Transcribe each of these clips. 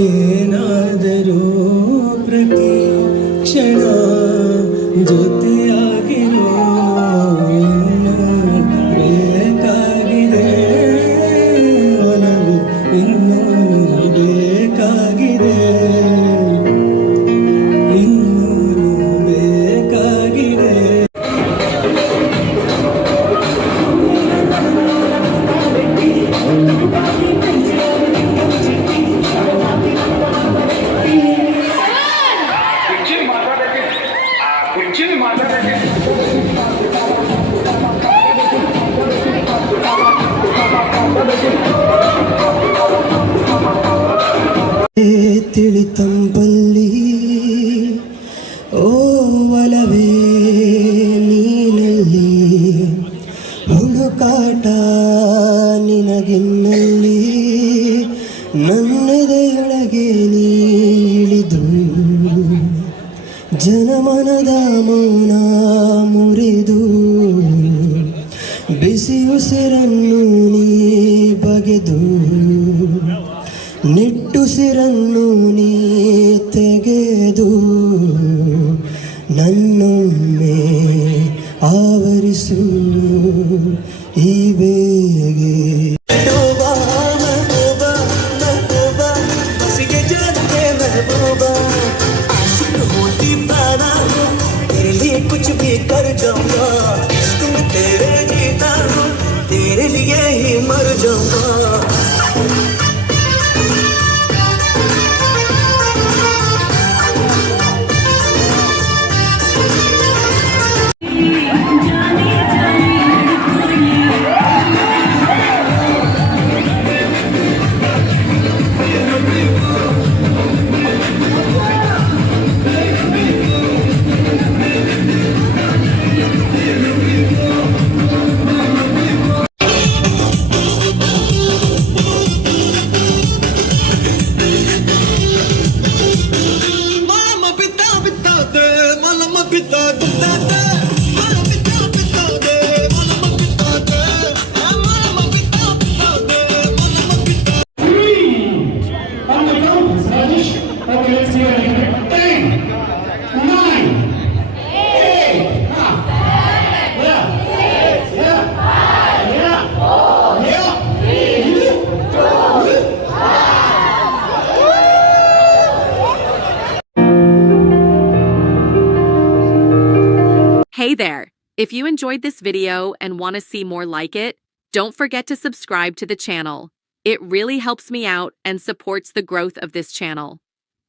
ಏನಾದರೂ ಪ್ರತಿ ಕ್ಷಣ ಜೊತೆಯಾಗಿರೋ ಇನ್ನೂ ಬೇಕಾಗಿದೆ ಒಲವು ಇನ್ನೂ ಬೇಕಾಗಿದೆ ಇನ್ನೂ ಬೇಕಾಗಿದೆ. ತಿಳಿತಂಬಲ್ಲಿ ಓ ಒಲವೇ ನೀನಲ್ಲಿ ಹುಡುಕಾಟ ನಿನಗಿನ್ನಲ್ಲಿ ನನ್ನೆದೆಯೊಳಗೆ ನೀ ಇಳಿದು ಜನಮನದ ಮೌನ ಮುರಿದು ಬಿಸಿಯುಸಿರನ್ನು ನೀ ಬಗೆದು ನಿಟ್ಟುಸಿರನ್ನು ನೀ ತೆಗೆದು ನನ್ನೊಮ್ಮೆ ಆವರಿಸು ಈ ಬೇಗೆ. बसिए जानते महबूबा आशिक होती पाना तेरे लिए कुछ भी कर जाऊंगा इश्क में तेरे जीता हूँ तेरे लिए ही मर जाऊंगा. Hey there! If you enjoyed this video and want to see more like it, don't forget to subscribe to the channel. It really helps me out and supports the growth of this channel.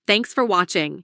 Thanks for watching.